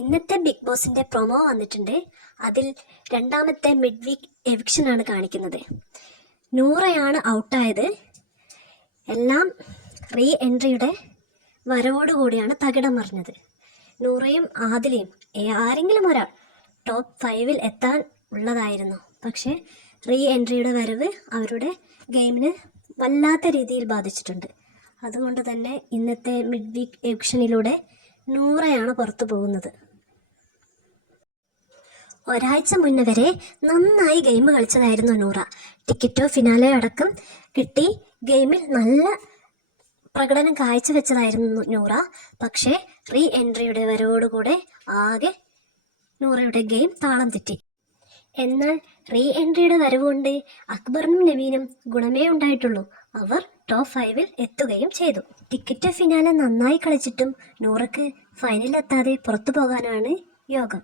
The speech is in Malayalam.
ഇന്നത്തെ ബിഗ് ബോസിന്റെ പ്രൊമോ വന്നിട്ടുണ്ട്. അതിൽ രണ്ടാമത്തെ മിഡ് വീക്ക് എവിക്ഷൻ ആണ് കാണിക്കുന്നത്. നൂറയാണ് ഔട്ടായത്. എല്ലാം റീ എൻട്രിയുടെ വരവോടുകൂടിയാണ് തകിടം മറിഞ്ഞത്. നൂറയും ആദിലയും ആരെങ്കിലും ഒരാൾ ടോപ്പ് 5-ൽ എത്താൻ ഉള്ളതായിരുന്നു. പക്ഷേ റീ എൻട്രിയുടെ വരവ് അവരുടെ ഗെയിമിന് വല്ലാത്ത രീതിയിൽ ബാധിച്ചിട്ടുണ്ട്. അതുകൊണ്ട് തന്നെ ഇന്നത്തെ മിഡ് വീക്ക് എവിക്ഷനിലൂടെ നൂറയാണ് പുറത്തു പോകുന്നത്. ഒരാഴ്ച മുന്നേ വരെ നന്നായി ഗെയിം കളിച്ചതായിരുന്നു നൂറ. ടിക്കറ്റോ ഫിനാലെ അടക്കം കിട്ടി ഗെയിമിൽ നല്ല പ്രകടനം കാഴ്ചവെച്ചതായിരുന്നു നൂറ. പക്ഷേ റീ എൻട്രിയുടെ വരവോടുകൂടെ ആകെ നൂറയുടെ ഗെയിം താളം തെറ്റി. എന്നാൽ റീ എൻട്രിയുടെ വരവുകൊണ്ട് അക്ബറിനും നവീനും ഗുണമേ ഉണ്ടായിട്ടുള്ളൂ. അവർ ടോപ്പ് 5-ൽ എത്തുകയും ചെയ്തു. ടിക്കറ്റ് ഫിനാലെ നന്നായി കളിച്ചിട്ടും നൂറയ്ക്ക് ഫൈനലിലെത്താതെ പുറത്തു പോകാനാണ് യോഗം.